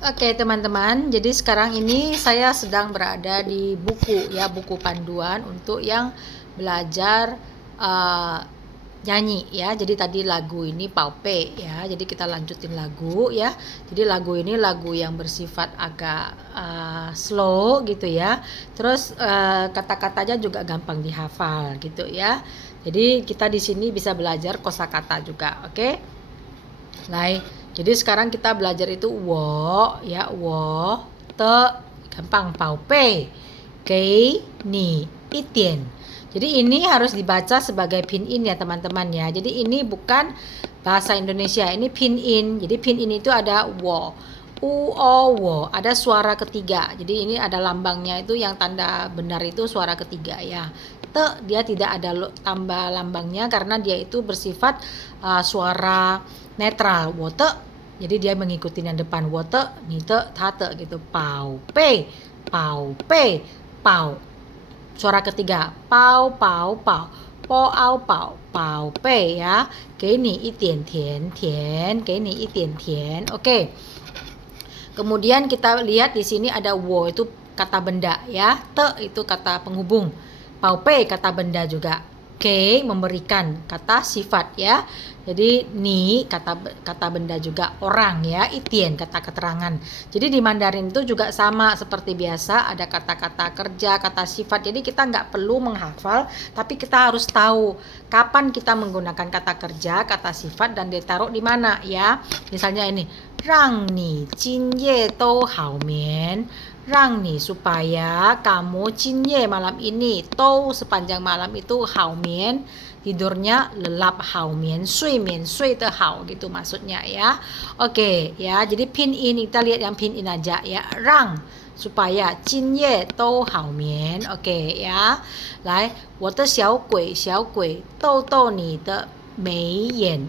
Oke teman-teman, jadi sekarang ini saya sedang berada di buku ya, buku panduan untuk yang belajar nyanyi ya. Jadi tadi lagu ini Paupe ya, jadi kita lanjutin lagu ya. Jadi lagu ini lagu yang bersifat agak slow gitu ya. Terus kata-katanya juga gampang dihafal gitu ya. Jadi kita di sini bisa belajar kosakata juga, oke? Jadi sekarang kita belajar itu wo ya, wo te gampang pao pei gei ni itian. Jadi ini harus dibaca sebagai pinyin ya teman-teman ya. Jadi ini bukan bahasa Indonesia, ini pinyin. Jadi pinyin itu ada wo, u o wo, ada suara ketiga. Jadi ini ada lambangnya itu yang tanda benar itu suara ketiga ya. Te dia tidak ada tambah lambangnya karena dia itu bersifat suara netral. Wote jadi dia mengikuti yang depan. Wote, nite, tate gitu. Pau pe, pau pe, pau. Suara ketiga pau pau pau. Po au pau, pau pe ya. Gini itian tian tian, gini itian tian. Oke. Kemudian kita lihat di sini ada wo itu kata benda ya. Te itu kata penghubung. Pau pe kata benda juga. Ke memberikan kata sifat ya. Jadi ni kata benda juga, orang ya, itien kata keterangan. Jadi di Mandarin itu juga sama seperti biasa, ada kata-kata kerja, kata sifat. Jadi kita nggak perlu menghafal, tapi kita harus tahu kapan kita menggunakan kata kerja, kata sifat dan ditaruh di mana ya. Misalnya ini, rang ni jin ye dou hao mian. Rang nih supaya kamu cinye malam ini, tau sepanjang malam itu hao mian, tidurnya lelap hao mian, sui te hao gitu maksudnya ya. Oke ya, jadi pin in kita lihat yang pin in aja ya. Rang supaya cinye tau hao mian. Oke ya. Lai, 我的小鬼逗逗你的眉眼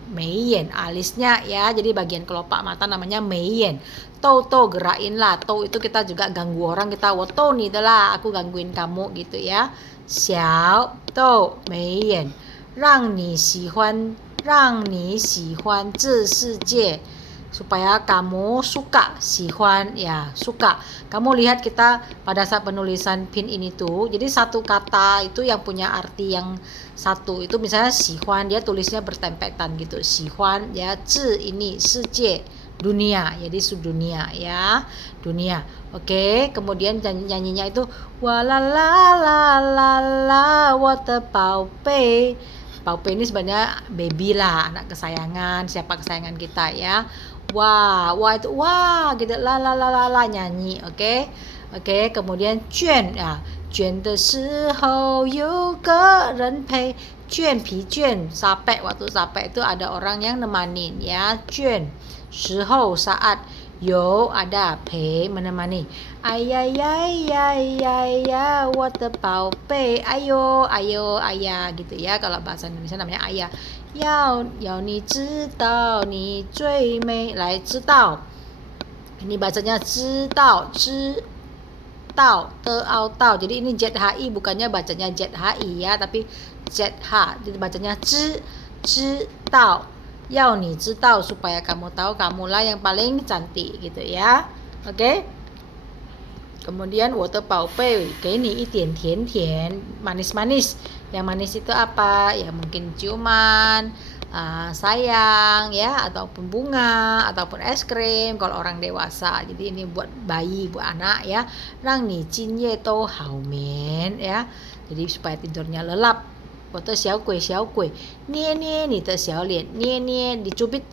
alisnya ya, jadi bagian kelopak mata namanya 眉眼. To gerakin lah, to itu kita juga ganggu orang, kita woto nih adalah aku gangguin kamu gitu ya. Xiao to mei yan, rang ni xi huan zhi世界, supaya kamu suka, sihuan ya suka. Kamu lihat kita pada saat penulisan pin ini tuh, jadi satu kata itu yang punya arti yang satu itu, misalnya sihuan dia tulisnya bertempetan gitu, sihuan ya, zhi ini世界dunia, jadi dunia ya, dunia. Oke, kemudian nyanyinya itu walalalala what the pao pei. Pao pei ini sebenarnya baby lah, anak kesayangan, siapa kesayangan kita ya. Wah itu wah gitu, la nyanyi, oke. Oke, kemudian juan ya, juan 的时候有个人陪. Juan pi juan, capek, waktu capek itu ada orang yang nemanin ya. Juan 时候 saat,有 ada, pei menemani. Ayah, what the 宝贝, ayo ayah gitu ya, kalau bahasa Indonesia namanya ayah. 要你知道你最美, 来知道, ini bacanya 知道 jadi ini ZHI bukannya bacanya ZHI ya, tapi ZH, jadi bacanya 知道, yao ni 知道 supaya kamu tahu kamulah yang paling cantik gitu ya. Oke. Kemudian 我的宝贝给你一点甜甜, manis-manis. Yang manis itu apa? Ya mungkin ciuman, sayang ya, ataupun bunga, ataupun es krim kalau orang dewasa. Jadi ini buat bayi, buat anak ya. Rang ni jin ye dou hao mian ya. Jadi supaya tidurnya lelap. 我的小鬼捏你的小脸, dicubit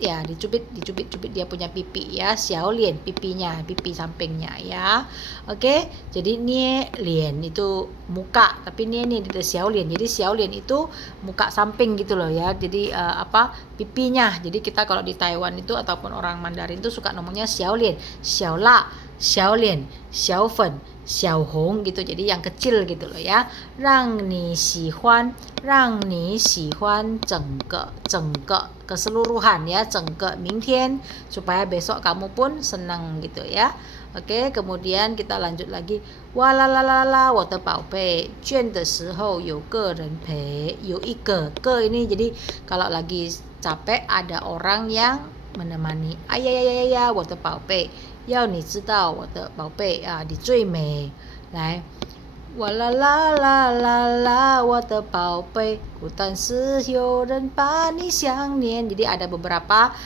dia punya pipi ya, 小脸 pipinya, pipi sampingnya ya. Oke, jadi nie lian itu muka, tapi nie di xiao lian, jadi xiao lian itu muka samping gitu loh ya. Jadi pipinya. Jadi kita kalau di Taiwan itu ataupun orang Mandarin itu suka ngomongnya xiao lian, xiao la, xiao lian, xiao fen, xiao hong gitu, jadi yang kecil gitu loh ya. Rang ni xi huan, zengke keseluruhan ya, zengke mingtian, supaya besok kamu pun senang gitu ya. Oke, kemudian kita lanjut lagi. Walalalala, 我的宝贝，倦的时候有个人陪，有一个 ke ini jadi kalau lagi capek ada orang yang menemani. Ayah, 我的宝贝要你知道我的宝贝啊，你最美。来，哇啦啦啦啦啦，我的宝贝，孤单时有人把你想念。Jadi ada beberapa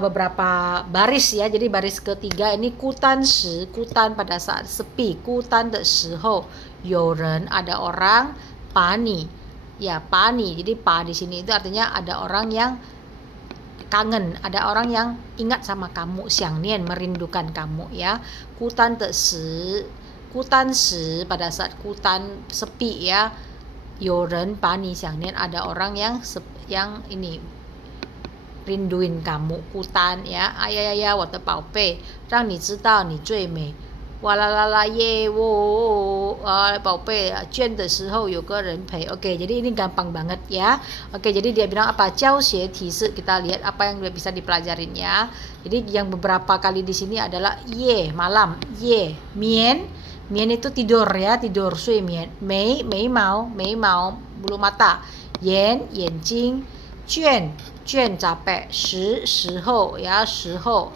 beberapa baris ya. Jadi baris ketiga ini kutan shi, kutan pada saat sepi, kutan de shihou, yoren ada orang, pani. Ya, pani. Jadi pa di sini itu artinya ada orang yang kangen, ada orang yang ingat sama kamu, xiangnian merindukan kamu ya. Kutan de shi, kutan shi pada saat kutan sepi ya. Yoren pani xiangnian ada orang yang ini rinduin kamu, kutan ya. Ayah ya, 我的宝贝，让你知道你最美。哇啦啦啦耶wo宝贝卷的时候有个人陪. Oke, jadi ini gampang banget ya. Oke, jadi dia bilang apa? 教学提示, kita lihat apa yang bisa dipelajarin ya. Jadi yang beberapa kali di sini adalah ye, malam, ye, mien, mien itu tidur ya, tidur, sui mien, mei, mei mau, bulu mata, yen, yenjing, cuan, cuan capek, shihou ya, shihou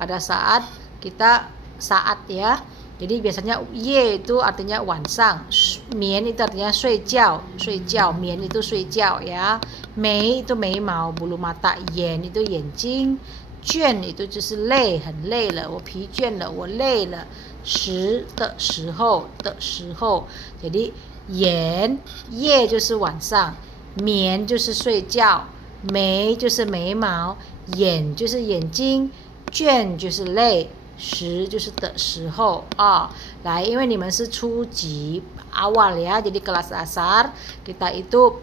pada saat kita saat ya. Jadi biasanya ye itu artinya wansang, mien itu artinya 睡觉, mien itu 睡觉 ya. Mei itu mei mau, bulu mata, yen itu yenjing, cuan itu 就是累，很累了，我疲倦了，我累了。时的时候的时候， jadi yen 夜就是晚上，眠就是睡觉，眉就是眉毛，眼就是眼睛，倦就是累，时就是的时候啊。来，因为你们是初级awal ya, jadi kelas dasar, kita itu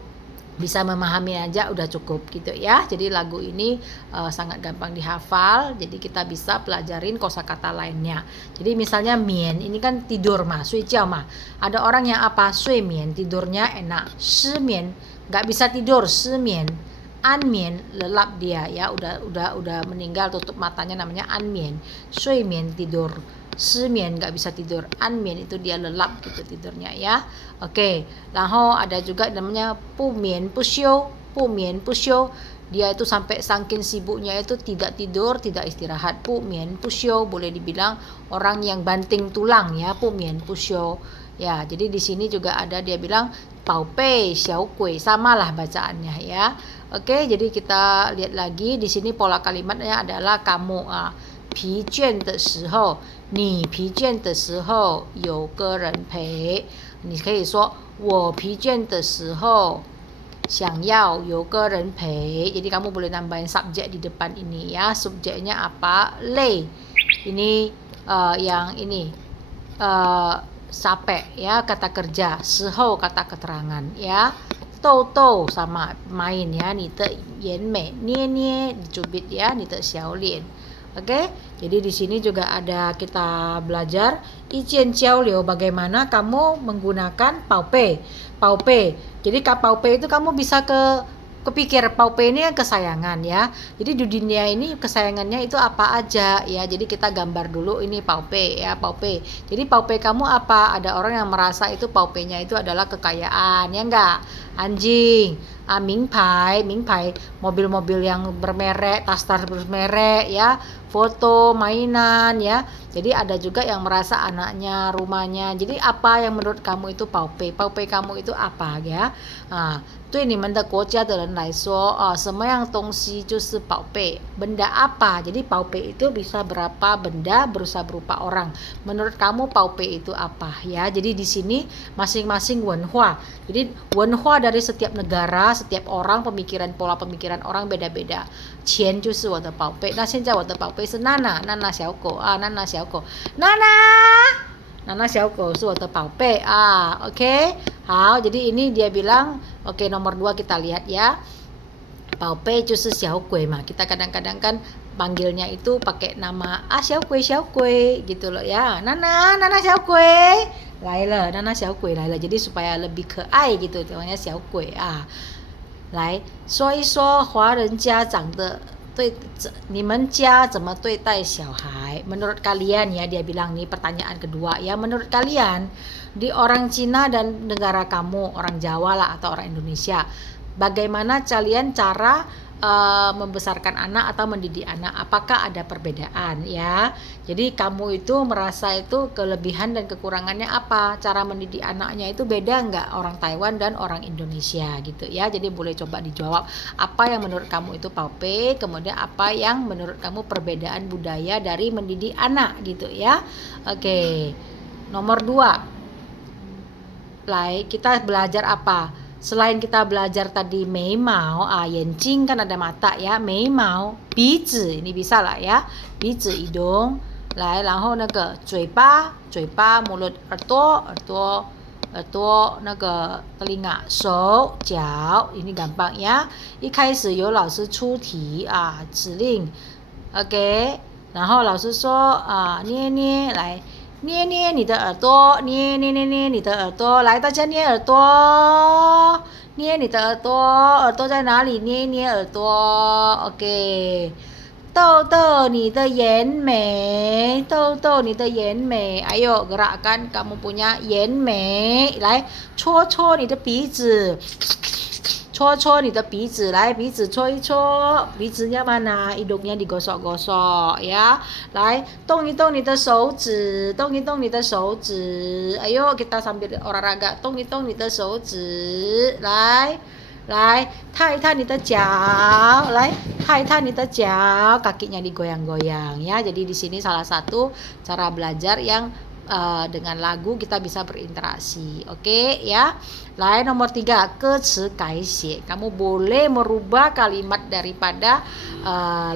bisa memahami aja udah cukup gitu ya. Jadi lagu ini sangat gampang dihafal, jadi kita bisa pelajarin kosakata lainnya. Jadi misalnya mien, ini kan tidur mah, sui jiao mah. Ada orang yang apa? Sui mien, tidurnya enak. Shi mien, nggak bisa tidur, shi mien. An mien, lelap dia ya, udah meninggal, tutup matanya, namanya an mien. Sui mien, tidur. Shi mien nggak bisa tidur, an mien itu dia lelap gitu tidurnya ya. Oke, lalu ada juga namanya pu mien pu xiu, dia itu sampai saking sibuknya itu tidak tidur, tidak istirahat. Pu mien pu xiu boleh dibilang orang yang banting tulang ya, pu mien pu xiu. Ya, jadi di sini juga ada dia bilang pao bei xiao gui, samalah bacaannya ya. Oke, jadi kita lihat lagi di sini pola kalimatnya adalah kamu 疲倦的时候，你疲倦的时候有个人陪。你可以说我疲倦的时候想要有个人陪. Jadi kamu boleh nambahin subjek di depan ini ya. Subjeknya apa? Lei. Ini yang ini capek ya, kata kerja. Shihou kata keterangan ya. Tou sama main ya. 你的眼美，捏捏 dicubit ya. 你的小脸. Oke, jadi di sini juga ada kita belajar ijian jiao bagaimana kamu menggunakan pao bei. Pao bei. Jadi pao bei itu kamu bisa kepikir pao bei ini kan kesayangan ya. Jadi di dunia ini kesayangannya itu apa aja ya. Jadi kita gambar dulu ini pao bei ya, pao bei. Jadi pao bei kamu apa? Ada orang yang merasa itu pao bei-nya itu adalah kekayaan, ya enggak? Anjing, mingpai, mobil-mobil yang bermerek, tas-tas bermerek ya, foto, mainan ya. Jadi ada juga yang merasa anaknya, rumahnya. Jadi apa yang menurut kamu itu pao bei? Pao bei kamu itu apa ya? 对你们的国家的人来说什么样东西就是宝贝, benda apa. Jadi pao bei itu bisa berapa benda, berusaha berupa orang. Menurut kamu pao bei itu apa ya? Jadi di sini masing-masing wenhua. Jadi wenhua dari setiap negara, setiap orang, pola pemikiran orang beda-beda. 钱就是我的宝贝，那现在我的宝贝是娜娜小狗娜娜小狗，娜娜小狗是我的宝贝oke. Jadi ini dia bilang, oke, nomor 2 kita lihat ya. Pao bei 就是小鬼 mah. Kita kadang-kadang kan panggilnya itu pakai nama 小鬼 gitu loh ya. Nana 小鬼来了, Nana 小鬼来了. Jadi supaya lebih keai gitu, namanya 小鬼来说一说华人家长的你们家怎么对待小孩? Menurut kalian ya, dia bilang nih pertanyaan kedua ya, menurut kalian di orang Cina dan negara kamu, orang Jawa lah atau orang Indonesia, bagaimana kalian cara membesarkan anak atau mendidik anak, apakah ada perbedaan ya. Jadi kamu itu merasa itu kelebihan dan kekurangannya apa, cara mendidik anaknya itu beda nggak orang Taiwan dan orang Indonesia gitu ya. Jadi boleh coba dijawab apa yang menurut kamu itu Paupe, kemudian apa yang menurut kamu perbedaan budaya dari mendidik anak gitu ya. Oke, nomor 2, kita belajar apa? Selain kita belajar tadi mei mao, yenjing kan ada mata ya, mei mao, bizi ini bisa lah ya, bizi hidung, 然后那个嘴巴 mulut, 耳朵那个 telinga, 手脚 ini gampang ya. 一开始有老师出题指令 ，OK， 然后老师说捏捏来。捏捏你的耳朵，捏你的耳朵，来大家捏耳朵，捏你的耳朵，耳朵在哪里？捏一捏耳朵 ，OK。逗逗你的眼眉，逗逗你的眼眉，ayo gerakkan kamu punya 眼眉，来戳戳你的鼻子。戳戳你的鼻子，来鼻子戳一戳，鼻子nya mana, hidungnya digosok-gosok ya. 来动一动你的手指，动一动你的手指，ayo kita sambil olahraga， 动一动你的手指，来踏一踏你的脚，来踏一踏你的脚， kakinya digoyang-goyang ya. Jadi di sini salah satu cara belajar yang dengan lagu kita bisa berinteraksi, oke ya. Lain nomor 3, 歌词改写. Kamu boleh merubah kalimat daripada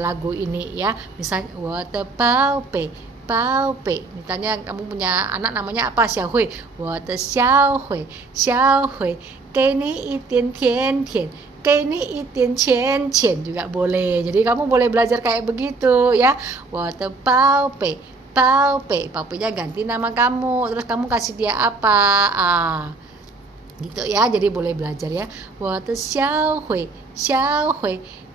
lagu ini ya. Misalnya 我的宝贝宝贝, misalnya kamu punya anak namanya apa, Xiaohui, 我的小慧小慧给你一点甜甜给你一点钱钱 juga boleh. Jadi kamu boleh belajar kayak begitu ya. 我的宝贝Paupe-nya ganti nama kamu, terus kamu kasih dia apa, gitu ya. Jadi boleh belajar ya. 我的小慧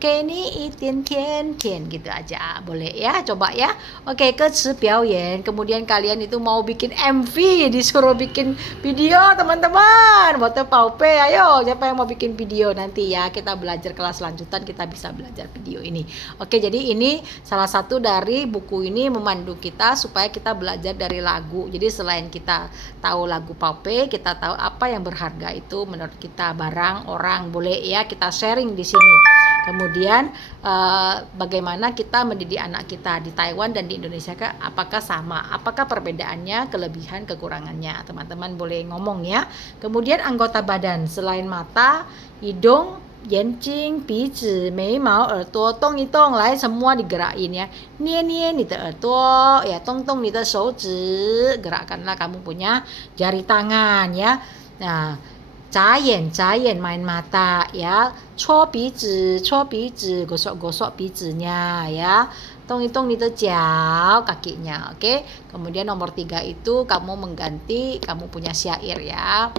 给你一点甜甜, gitu aja boleh ya, coba ya. Oke, 歌词表演. Kemudian kalian itu mau bikin MV, disuruh bikin video teman-teman. Buat Paupe, ayo siapa yang mau bikin video nanti ya, kita belajar kelas lanjutan kita bisa belajar video ini. Oke, jadi ini salah satu dari buku ini memandu kita supaya kita belajar dari lagu. Jadi selain kita tahu lagu Paupe, kita tahu apa yang berharga itu menurut kita, barang, orang, boleh ya kita sharing di sini. Kemudian bagaimana kita mendidik anak kita di Taiwan dan di Indonesia, apakah sama, apakah perbedaannya, kelebihan, kekurangannya, teman-teman boleh ngomong ya. Kemudian anggota badan selain mata, hidung, 眼睛、鼻子、眉毛、耳朵，动一动，来 semua digerakin ya. 捏捏你的耳朵ya, 动动你的手指, gerakkanlah kamu punya jari tangan ya. Nah, 眨眼 main mata ya, 搓鼻子 gosok-gosok 鼻子nya ya, 动一动你的脚 kakinya, oke. Kemudian nomor 3 itu kamu mengganti, kamu punya syair ya.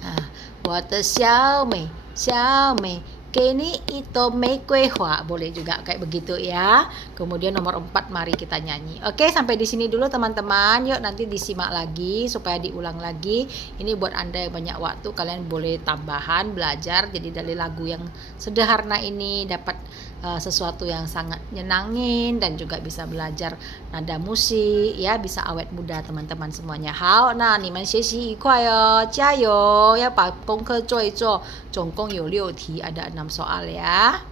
Nah, 我的小美给你一朵玫瑰花, boleh juga kayak begitu ya. Kemudian nomor 4 mari kita nyanyi. Oke, sampai di sini dulu teman-teman. Yuk nanti disimak lagi supaya diulang lagi. Ini buat Anda yang banyak waktu, kalian boleh tambahan belajar. Jadi dari lagu yang sederhana ini dapat sesuatu yang sangat nyenangin dan juga bisa belajar nada musik ya, bisa awet muda teman-teman semuanya. Hao, nah 你们学习愉快哦，加油，要把功课做一做，总共有6题，ada 6 soal ya.